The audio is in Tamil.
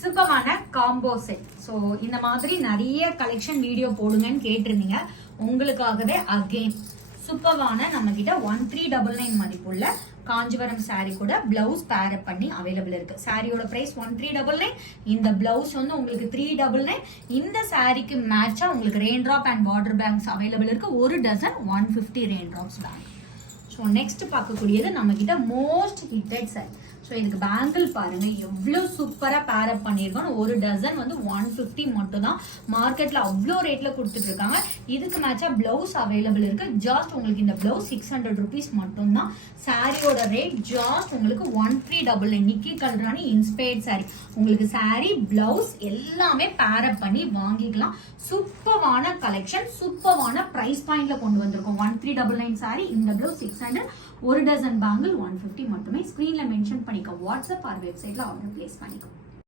சூப்பரான காம்போ செட். ஸோ இந்த மாதிரி நிறைய கலெக்ஷன் வீடியோ போடுங்கன்னு கேட்டிருந்தீங்க. உங்களுக்காகவே அகெயின் சூப்பரான நம்ம கிட்ட 1399 மதிப்புள்ள காஞ்சிபுரம் சாரி கூட பிளவுஸ் பேர் அப் பண்ணி அவைலபிள் இருக்கு. சாரியோட பிரைஸ் 1399. இந்த பிளவுஸ் வந்து உங்களுக்கு 399. இந்த சாரிக்கு மேட்சா உங்களுக்கு rain drop and water bangles available இருக்கு. ஒரு dozen 150 rain drops bangle. So next பார்க்கக்கூடியது நம்ம கிட்ட மோஸ்ட் ஹிட்டட் சாரி. ஸோ இதுக்கு பேங்கிள் பாருங்க எவ்வளோ சூப்பராக பேர் அப் பண்ணியிருக்கோம். ஒரு டசன் வந்து 150 மட்டும் தான். மார்க்கெட்ல அவ்வளோ ரேட்ல கொடுத்துட்டு இருக்காங்க. இதுக்கு மேட்சா பிளவுஸ் அவைலபிள் இருக்கு. ஜாஸ்ட் உங்களுக்கு இந்த பிளவுஸ் 600 rupees மட்டும் தான். சாரியோட ரேட் ஜாஸ்ட் உங்களுக்கு 1399. நிக்கி கல்ரானி இன்ஸ்பயர்ட் சாரி. உங்களுக்கு சாரி பிளவுஸ் எல்லாமே பேர் அப் பண்ணி வாங்கிக்கலாம். சூப்பரான கலெக்ஷன், சூப்பரான பிரைஸ் பாயிண்ட்ல கொண்டு வந்திருக்கோம். 1399 சாரி, இந்த பிளவுஸ் 600, ஒரு டசன் பேங்கிள் 150 மட்டுமே. ஸ்கிரீன்ல மென்ஷன் பண்ணிக்க வாட்ஸ்அப் ஆர் வெப்சைட்ல ஆர்டர் பிளேஸ் பண்ணிக்கோ.